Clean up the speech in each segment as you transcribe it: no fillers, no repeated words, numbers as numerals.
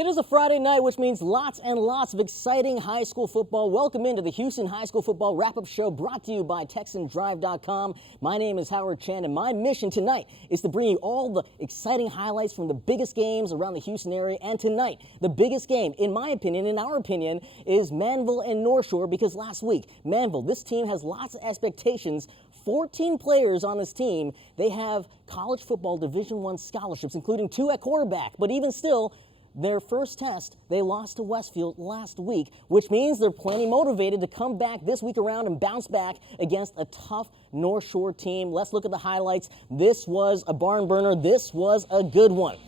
It is a Friday night, which means lots and lots of exciting high school football. Welcome into the Houston High School Football Wrap-Up Show brought to you by TexanDrive.com. My name is Howard Chen, and my mission tonight is to bring you all the exciting highlights from the biggest games around the Houston area. And tonight, the biggest game, in my opinion, in our opinion, is Manville and North Shore, because last week, Manville, this team has lots of expectations. 14 players on this team. They have college football Division I scholarships, including 2 at quarterback. But even still, their first test, they lost to Westfield last week, which means they're plenty motivated to come back this week around and bounce back against a tough North Shore team. Let's look at the highlights. This was a barn burner. This was a good one.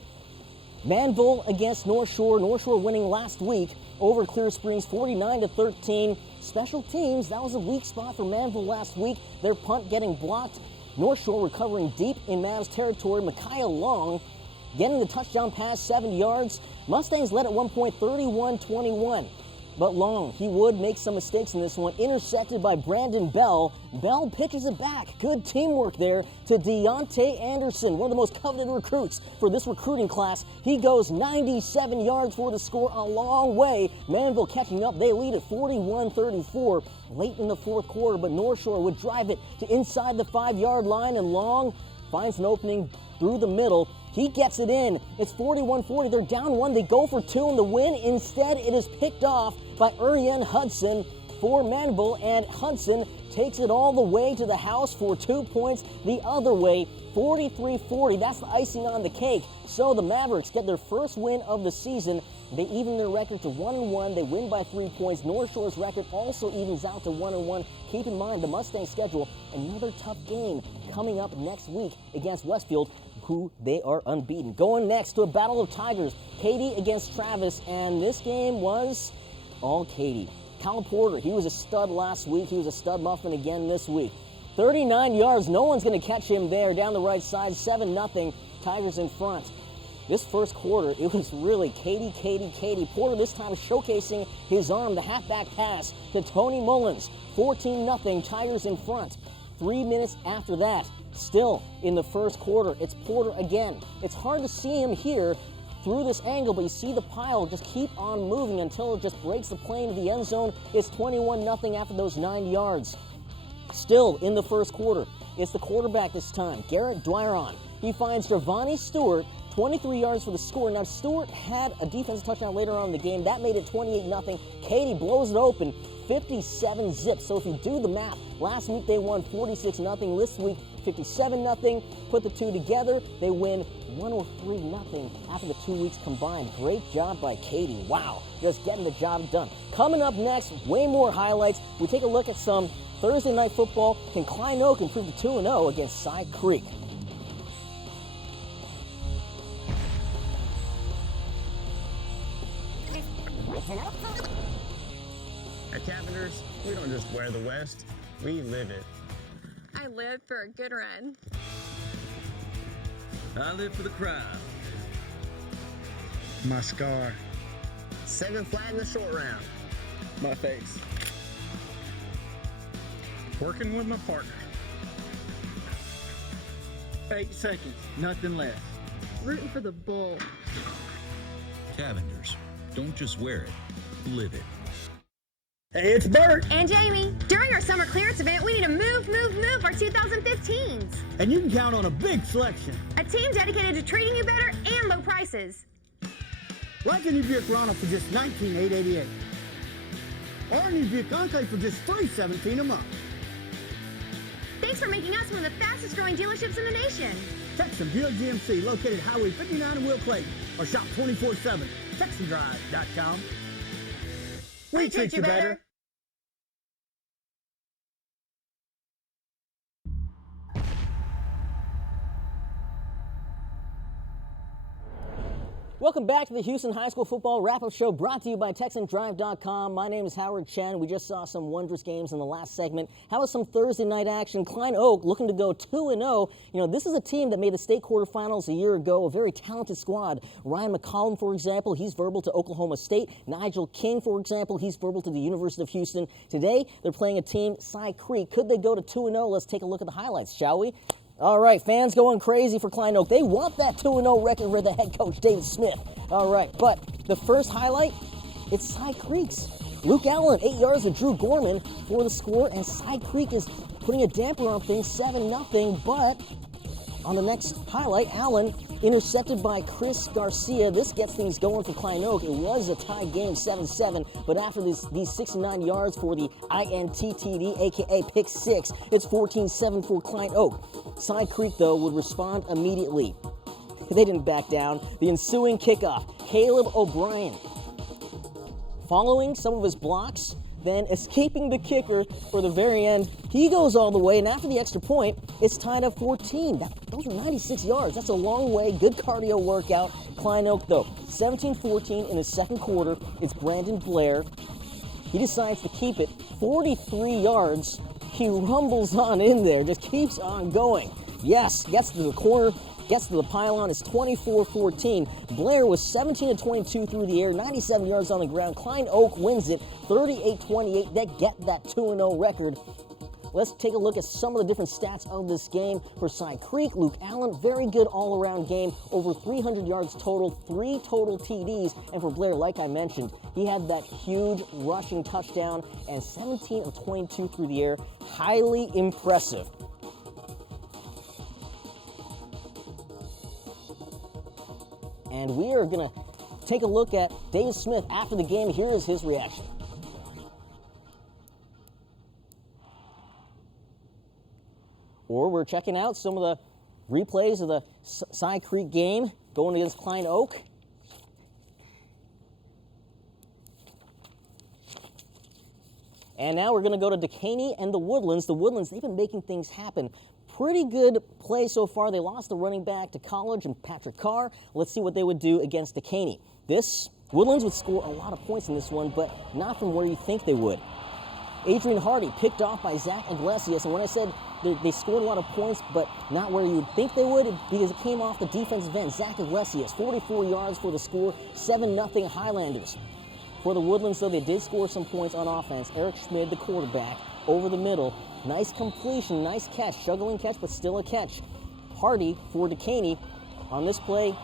Manville against North Shore. North Shore winning last week over Clear Springs 49-13. Special teams, that was a weak spot for Manville last week. Their punt getting blocked. North Shore recovering deep in Mavs territory. Micaiah Long getting the touchdown pass, 70 yards. Mustangs led at one point 31-21. But Long, he would make some mistakes in this one. Intercepted by Brandon Bell. Bell pitches it back. Good teamwork there to Deontay Anderson, one of the most coveted recruits for this recruiting class. He goes 97 yards for the score, a long way. Manville catching up. They lead at 41-34 late in the fourth quarter, but North Shore would drive it to inside the 5-yard line, and Long finds an opening through the middle. He gets it in. It's 41-40. They're down 1. They go for 2 in the win. Instead, it is picked off by Urian Hudson for Manville, and Hudson takes it all the way to the house for 2 points the other way, 43-40. That's the icing on the cake. So the Mavericks get their first win of the season. They even their record to 1-1. They win by 3 points. North Shore's record also evens out to 1-1. Keep in mind the Mustangs schedule another tough game coming up next week against Westfield, who they are unbeaten. Going next to a battle of Tigers, Katy against Travis, and this game was all Katy. Kyle Porter, he was a stud last week. He was a stud muffin again this week. 39 yards, no one's going to catch him there down the right side, 7-0, Tigers in front. This first quarter, it was really Katy. Porter this time showcasing his arm, the halfback pass to Tony Mullins, 14-0, Tigers in front. 3 minutes after that, still in the first quarter, it's Porter again. It's hard to see him here through this angle, but you see the pile just keep on moving until it just breaks the plane of the end zone. It's 21-0 after those 9 yards. Still in the first quarter, it's the quarterback this time, Garrett Dwyeron. He finds Giovanni Stewart, 23 yards for the score. Now, Stewart had a defensive touchdown later on in the game. That made it 28-0. Katy blows it open, 57 zips. So if you do the math, last week they won 46-0. This week, 57-0. Put the two together, they win 103-0 after the 2 weeks combined. Great job by Katy. Wow, just getting the job done. Coming up next, way more highlights. We take a look at some Thursday night football. Can Klein Oak improve to 2-0 against Cy Creek? At Cavenders, we don't just wear the West, we live it. I live for a good run. I live for the crowd. My scar. 7 flat in the short round. My face. Working with my partner. 8 seconds, nothing less. Rooting for the bull. Cavenders, don't just wear it, live it. Hey, it's Bert. And Jamie, during our summer clearance event, we need to move our 2015s. And you can count on a big selection. A team dedicated to treating you better and low prices. Like a new Buick Ronald for just $19,888. Or a new Buick Enclave for just $317 a month. Thanks for making us one of the fastest growing dealerships in the nation. Texan Buick GMC, located Highway 59 in Will Clayton, or shop 24/7, TexanDrive.com. We treat you better. Welcome back to the Houston High School Football Wrap-Up Show brought to you by TexanDrive.com. My name is Howard Chen. We just saw some wondrous games in the last segment. How was some Thursday night action? Klein Oak looking to go 2-0. You know, this is a team that made the state quarterfinals a year ago, a very talented squad. Ryan McCollum, for example, he's verbal to Oklahoma State. Nigel King, for example, he's verbal to the University of Houston. Today, they're playing a team, Cy Creek. Could they go to 2-0? Let's take a look at the highlights, shall we? All right, fans going crazy for Klein Oak. They want that 2-0 record with the head coach, David Smith. All right, but The first highlight, it's Cy Creek's. Luke Allen, 8 yards to Drew Gorman for the score, and Cy Creek is putting a damper on things, 7-0, but on the next highlight, Allen intercepted by Chris Garcia. This gets things going for Klein Oak. It was a tie game, 7-7, but after these 69 yards for the INTTD, aka pick six, it's 14-7 for Klein Oak. Cy Creek, though, would respond immediately. They didn't back down. The ensuing kickoff, Caleb O'Brien, following some of his blocks, then escaping the kicker for the very end. He goes all the way, and after the extra point, it's tied up 14. Those are 96 yards. That's a long way. Good cardio workout. Klein Oak, though, 17-14 in his second quarter. It's Brandon Blair. He decides to keep it 43 yards. He rumbles on in there, just keeps on going. Yes, gets to the corner, gets to the pylon. It's 24-14. Blair was 17-22 through the air, 97 yards on the ground. Klein Oak wins it 38-28. They get that 2-0 record. Let's take a look at some of the different stats of this game. For Cy Creek, Luke Allen, very good all-around game, over 300 yards total, 3 total TDs. And for Blair, like I mentioned, he had that huge rushing touchdown and 17-22 through the air. Highly impressive. And we are going to take a look at Dave Smith after the game. Here is his reaction. Or we're checking out some of the replays of the Cy Creek game going against Klein Oak. And now we're going to go to Decaney and the Woodlands. The Woodlands, they've been making things happen. Pretty good play so far. They lost the running back to college and Patrick Carr. Let's see what they would do against Decaney. Woodlands would score a lot of points in this one, but not from where you think they would. Adrian Hardy picked off by Zach Iglesias, and when I said they scored a lot of points, but not where you would think they would, because it came off the defensive end. Zach Iglesias, 44 yards for the score, 7-0 Highlanders. For the Woodlands, though, they did score some points on offense. Eric Schmid, the quarterback, over the middle. Nice completion, nice catch, juggling catch, but still a catch. Hardy for Decaney on this play.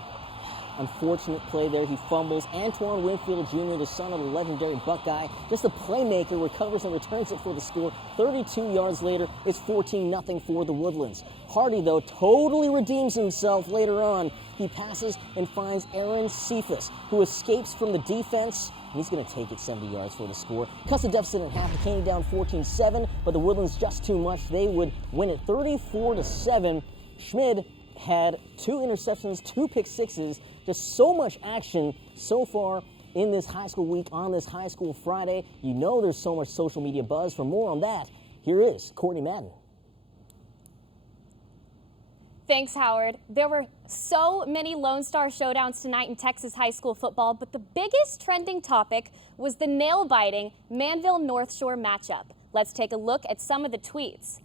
Unfortunate play there, he fumbles. Antoine Winfield Jr., the son of the legendary Buckeye, just a playmaker, recovers and returns it for the score. 32 yards later, it's 14-0 for the Woodlands. Hardy, though, totally redeems himself later on. He passes and finds Aaron Cephas, who escapes from the defense. He's going to take it 70 yards for the score. Cuts the deficit in half. Decaney down 14-7, but the Woodlands just too much. They would win it 34-7. Schmid had 2 interceptions, 2 pick sixes. Just so much action so far in this high school week on this high school Friday. You know there's so much social media buzz. For more on that, here is Courtney Madden. Thanks, Howard. There were so many Lone Star showdowns tonight in Texas high school football, but the biggest trending topic was the nail-biting Manville North Shore matchup. Let's take a look at some of the tweets.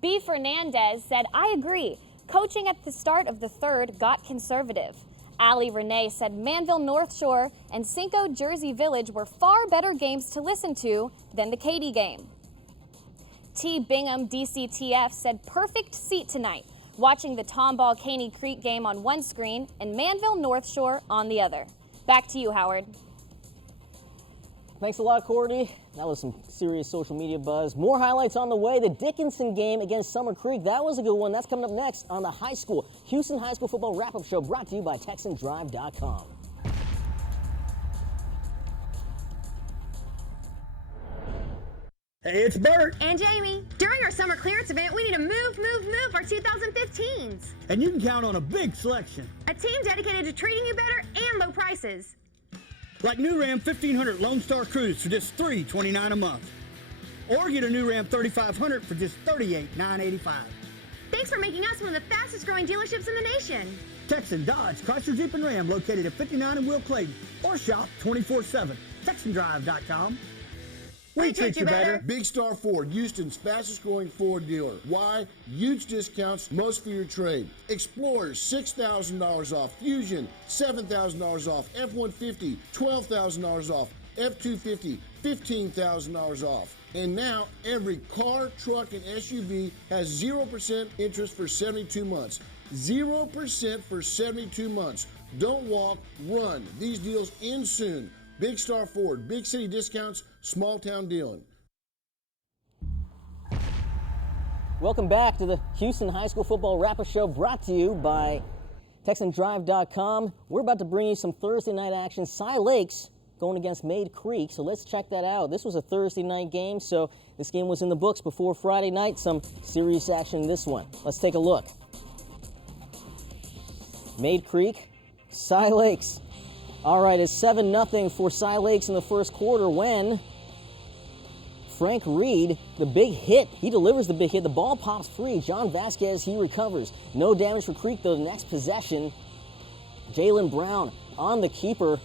B. Fernandez said, "I agree. Coaching at the start of the third got conservative." Allie Renee said Manville North Shore and Cinco Jersey Village were far better games to listen to than the Katy game. T. Bingham DCTF said perfect seat tonight, watching the Tomball Caney Creek game on one screen and Manville North Shore on the other. Back to you, Howard. Thanks a lot, Courtney. That was some serious social media buzz. More highlights on the way. The Dickinson game against Summer Creek. That was a good one. That's coming up next on the Houston High School Football Wrap-Up Show, brought to you by TexanDrive.com. Hey, it's Bert. And Jamie. During our summer clearance event, we need to move our 2015s. And you can count on a big selection. A team dedicated to treating you better and low prices. Like new Ram 1500 Lone Star Cruise for just $329 a month. Or get a new Ram 3500 for just $38,985. Thanks for making us one of the fastest growing dealerships in the nation. Texan, Dodge, Chrysler, Jeep, and Ram located at 59 and Will Clayton. Or shop 24/7. TexanDrive.com. We treat you better. Big Star Ford, Houston's fastest growing Ford dealer. Why? Huge discounts, most for your trade. Explorers, $6,000 off. Fusion, $7,000 off. F-150, $12,000 off. F-250, $15,000 off. And now, every car, truck, and SUV has 0% interest for 72 months. 0% for 72 months. Don't walk, run. These deals end soon. Big Star Ford, big city discounts, small town dealing. Welcome back to the Houston High School Football Wrap-Up Show, brought to you by TexanDrive.com. We're about to bring you some Thursday night action. Cy Lakes going against Maid Creek, so let's check that out. This was a Thursday night game, so this game was in the books before Friday night. Some serious action in this one. Let's take a look. Maid Creek, Cy Lakes. All right, it's 7-0 for Cy Lakes in the first quarter when Frank Reed, the big hit, he delivers the big hit. The ball pops free. John Vasquez, he recovers. No damage for Creek, though. The next possession, Jalen Brown on the keeper.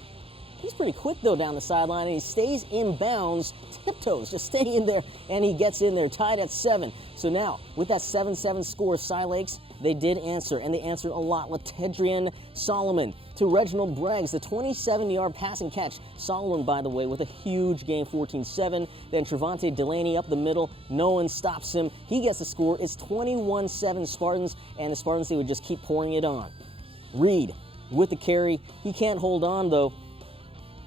He's pretty quick, though, down the sideline, and he stays in bounds, tiptoes, just staying in there, and he gets in there, tied at 7. So now, with that 7-7 score, Cy Lakes, they did answer, and they answered a lot. Latedrian Solomon to Reginald Braggs, the 27-yard passing catch. Solomon, by the way, with a huge game, 14-7. Then Trevante Delaney up the middle. No one stops him. He gets the score. It's 21-7 Spartans, and the Spartans, they would just keep pouring it on. Reed with the carry. He can't hold on, though.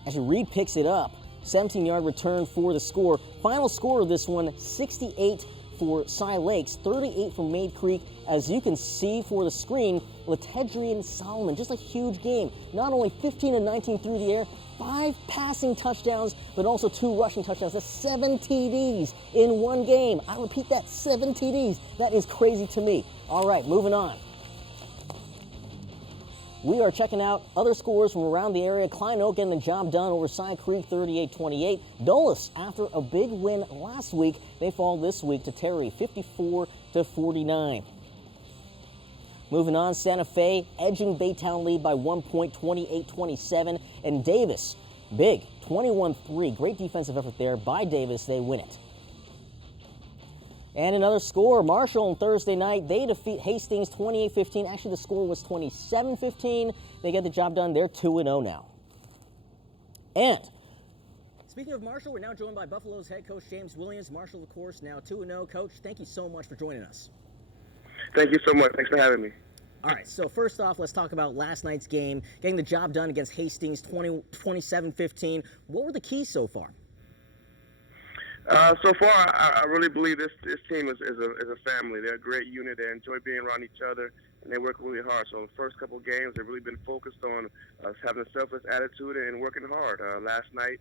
Actually, Reed picks it up. 17-yard return for the score. Final score of this one, 68 for Cy Lakes, 38 for Maid Creek. As you can see for the screen, Latedrian Solomon, just a huge game. Not only 15 and 19 through the air, 5 passing touchdowns, but also 2 rushing touchdowns. That's 7 TDs in one game. I repeat that, 7 TDs. That is crazy to me. All right, moving on. We are checking out other scores from around the area. Klein Oak getting the job done over Cy Creek, 38-28. Dulles, after a big win last week, they fall this week to Terry, 54-49. Moving on, Santa Fe edging Baytown lead by 1 point, 28-27. And Davis, big, 21-3. Great defensive effort there by Davis. They win it. And another score, Marshall on Thursday night, they defeat Hastings 28-15. Actually, the score was 27-15. They get the job done. They're 2-0 now. And speaking of Marshall, we're now joined by Buffalo's head coach James Williams. Marshall, of course, now 2-0. Coach, thank you so much for joining us. Thank you so much. Thanks for having me. All right, so first off, let's talk about last night's game, getting the job done against Hastings 27-15. What were the keys so far? So far, I really believe this team is a family. They're a great unit. They enjoy being around each other, and they work really hard. So the first couple of games, they've really been focused on having a selfless attitude and working hard. Last night,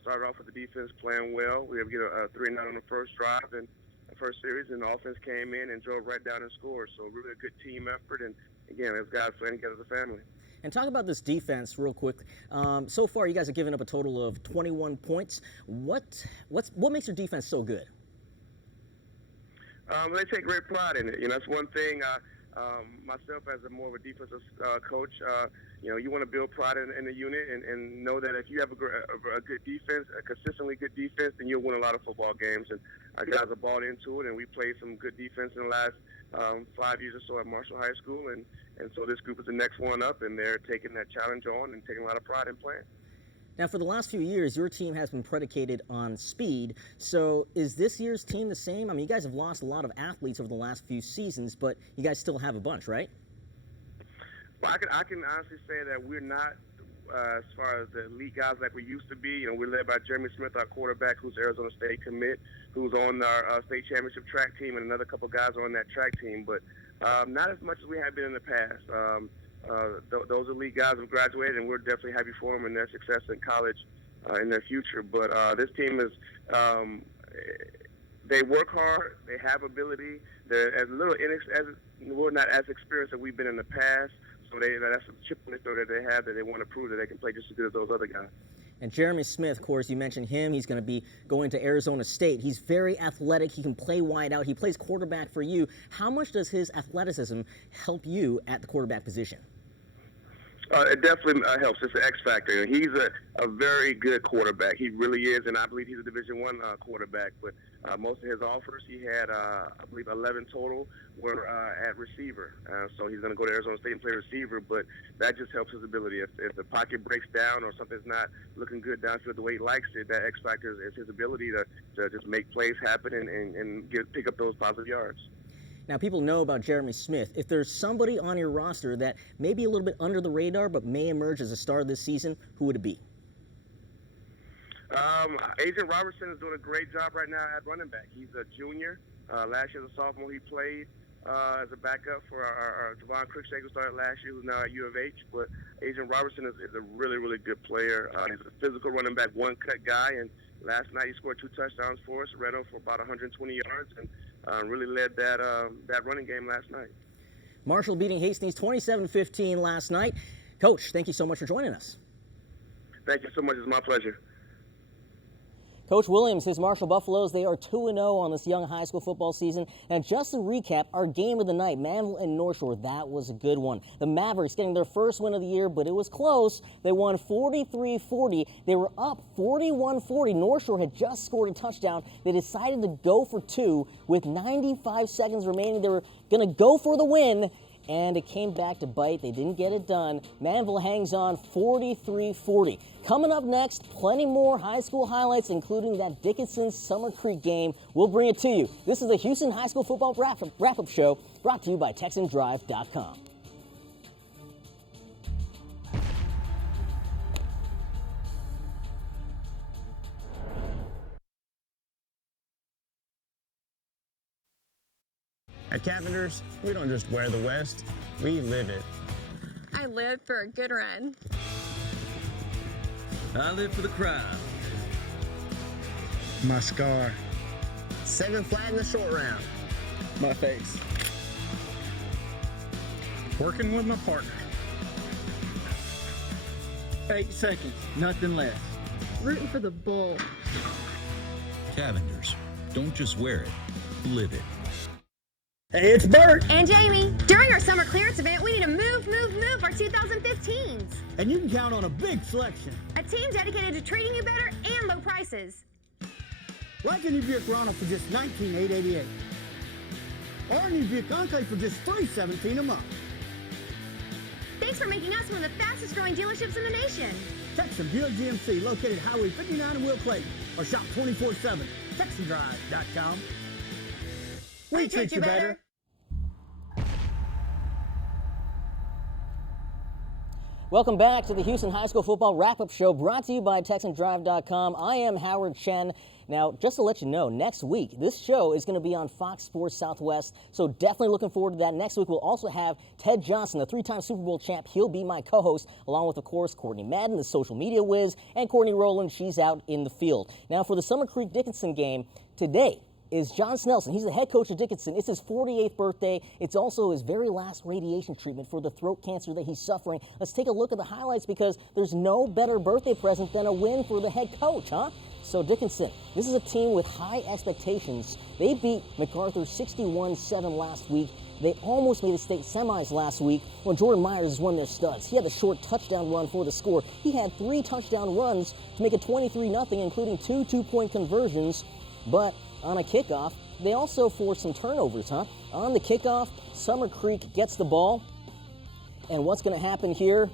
started off with the defense playing well. We were able to get a 3-and-out on the first drive and the first series, and the offense came in and drove right down and scored. So really a good team effort, and again, those guys playing together as a family. And talk about this defense real quick. So far, you guys have given up a total of 21 points. What makes your defense so good? They take great pride in it. You know, that's one thing. Myself, as more of a defensive coach, you want to build pride in the unit and know that if you have a good defense, a consistently good defense, then you'll win a lot of football games. And our guys are bought into it, and we played some good defense in the last 5 years or so at Marshall High School. And so this group is the next one up, and they're taking that challenge on and taking a lot of pride in playing. Now, for the last few years, your team has been predicated on speed. So is this year's team the same? I mean, you guys have lost a lot of athletes over the last few seasons, but you guys still have a bunch, right? Well, I can honestly say that we're not as far as the elite guys like we used to be. You know, we're led by Jeremy Smith, our quarterback, who's Arizona State commit, who's on our state championship track team, and another couple guys are on that track team. But not as much as we have been in the past. Those elite guys have graduated, and we're definitely happy for them and their success in college in their future. But this team is they work hard, they have ability, they're we're not as experienced as we've been in the past. So that's a chip on the shoulder that they have, that they want to prove that they can play just as good as those other guys. And Jeremy Smith, of course, you mentioned him. He's going to be going to Arizona State. He's very athletic. He can play wide out. He plays quarterback for you. How much does his athleticism help you at the quarterback position? It definitely helps. It's an X factor. He's a very good quarterback. He really is, and I believe he's a Division I quarterback. But most of his offers, he had, I believe, 11 total were at receiver. So he's going to go to Arizona State and play receiver, but that just helps his ability. If the pocket breaks down or something's not looking good downfield the way he likes it, that X factor is his ability to just make plays happen and pick up those positive yards. Now, people know about Jeremy Smith. If there's somebody on your roster that may be a little bit under the radar but may emerge as a star this season, who would it be? Agent Robertson is doing a great job right now at running back. He's a junior. Last year as a sophomore, he played as a backup for our Devon Cruikshank, who started last year, who's now at U of H. But Agent Robertson is a really, really good player. He's a physical running back, one-cut guy, and last night he scored 2 touchdowns for us, ran over for about 120 yards, and really led that running game last night. Marshall beating Hastings 27-15 last night. Coach, thank you so much for joining us. Thank you so much. It's my pleasure. Coach Williams, his Marshall Buffaloes, they are 2-0 on this young high school football season. And just to recap, our game of the night, Manville and North Shore, that was a good one. The Mavericks getting their first win of the year, but it was close. They won 43-40. They were up 41-40. North Shore had just scored a touchdown. They decided to go for 2 with 95 seconds remaining. They were going to go for the win, and it came back to bite. They didn't get it done. Manville hangs on 43-40. Coming up next, plenty more high school highlights, including that Dickinson Summer Creek game. We'll bring it to you. This is the Houston High School Football Wrap-Up Show, brought to you by TexanDrive.com. At Cavenders, we don't just wear the West, we live it. I live for a good run. I live for the crowd. My scar. 7 flat in the short round. My face. Working with my partner. 8 seconds, nothing less. Rooting for the bull. Cavenders, don't just wear it, live it. Hey, it's Bert. And Jamie, during our summer clearance event, we need to move our 2015s. And you can count on a big selection. A team dedicated to treating you better and low prices. Like a new Buick Ronald for just $19,888. Or a new Buick Enclave for just $317 a month. Thanks for making us one of the fastest growing dealerships in the nation. Texan Buick GMC, located Highway 59 in Will Clayton, or shop 24/7, TexanDrive.com. We treat you better. Welcome back to the Houston High School Football Wrap-Up Show, brought to you by TexanDrive.com. I am Howard Chen. Now, just to let you know, next week, this show is going to be on Fox Sports Southwest, so definitely looking forward to that. Next week, we'll also have Ted Johnson, the 3-time Super Bowl champ. He'll be my co-host, along with, of course, Courtney Madden, the social media whiz, and Courtney Rowland. She's out in the field. Now, for the Summer Creek Dickinson game, today is John Snelson. He's the head coach of Dickinson. It's his 48th birthday. It's also his very last radiation treatment for the throat cancer that he's suffering. Let's take a look at the highlights, because there's no better birthday present than a win for the head coach, huh? So Dickinson, this is a team with high expectations. They beat MacArthur 61-7 last week. They almost made the state semis last week when Jordan Myers is one of their studs. He had a short touchdown run for the score. He had 3 touchdown runs to make it 23-0, including 2 two-point conversions. But on a kickoff, they also forced some turnovers, huh? On the kickoff, Summer Creek gets the ball. And what's going to happen here?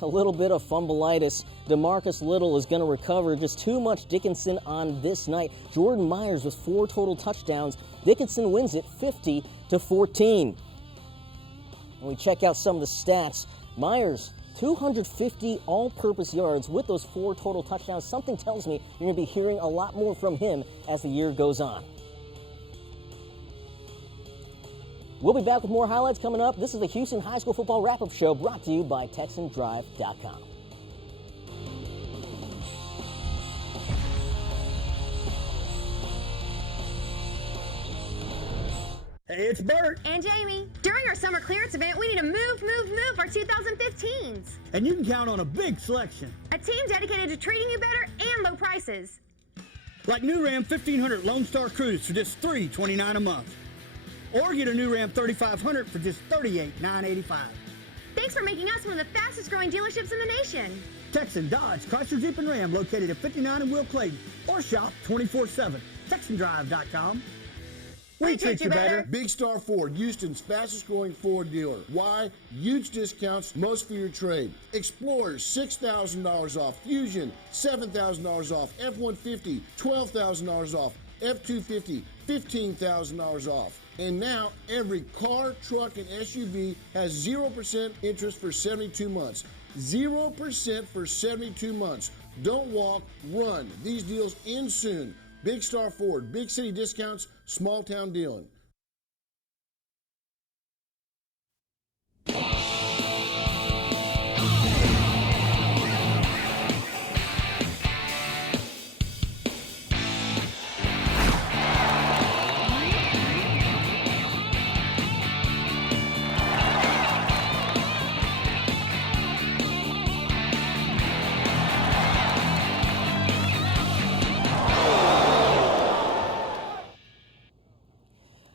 A little bit of fumbleitis. DeMarcus Little is going to recover. Just too much Dickinson on this night. Jordan Myers with 4 total touchdowns. Dickinson wins it 50-14. When we check out some of the stats, Myers, 250 all-purpose yards with those 4 total touchdowns. Something tells me you're going to be hearing a lot more from him as the year goes on. We'll be back with more highlights coming up. This is the Houston High School Football Wrap-Up Show, brought to you by TexanDrive.com. Hey, it's Bert. And Jamie, during our summer clearance event, we need to move our 2015s. And you can count on a big selection. A team dedicated to treating you better and low prices. Like new Ram 1500 Lone Star Cruise for just $329 a month. Or get a new Ram 3500 for just $38,985. Thanks for making us one of the fastest growing dealerships in the nation. Texan, Dodge, Chrysler, Jeep, and Ram, located at 59 in Will Clayton, or shop 24/7, TexanDrive.com. We treat you better. Big Star Ford, Houston's fastest growing Ford dealer. Why? Huge discounts, most for your trade. Explorers, $6,000 off. Fusion, $7,000 off. F-150, $12,000 off. F-250, $15,000 off. And now every car, truck, and SUV has 0% interest for 72 months. 0% for 72 months. Don't walk, run. These deals end soon. Big Star Ford, big city discounts, small town dealing.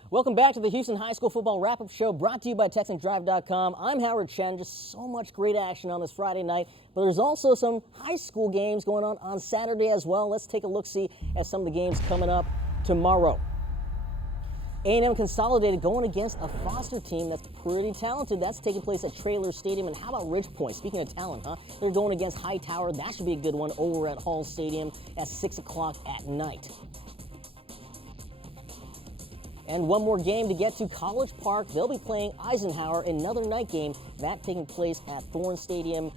Welcome back to the Houston High School Football Wrap-Up Show, brought to you by TexanDrive.com. I'm Howard Chen. Just so much great action on this Friday night, but there's also some high school games going on Saturday as well. Let's take a look-see at some of the games coming up tomorrow. A&M Consolidated going against a Foster team that's pretty talented. That's taking place at Traylor Stadium. And how about Ridge Point? Speaking of talent, they're going against Hightower. That should be a good one over at Hall Stadium at 6 o'clock at night. And one more game to get to, College Park. They'll be playing Eisenhower, another night game. That taking place at Thorne Stadium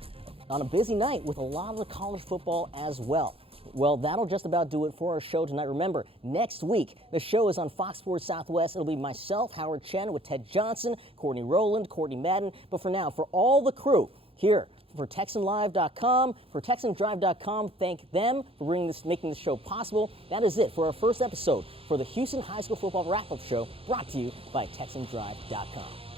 on a busy night with a lot of the college football as well. Well, that'll just about do it for our show tonight. Remember, next week, the show is on Fox Sports Southwest. It'll be myself, Howard Chen, with Ted Johnson, Courtney Rowland, Courtney Madden. But for now, for all the crew here, for TexanLive.com, for TexanDrive.com, thank them for making this show possible. That is it for our first episode for the Houston High School Football Wrap-Up Show, brought to you by TexanDrive.com.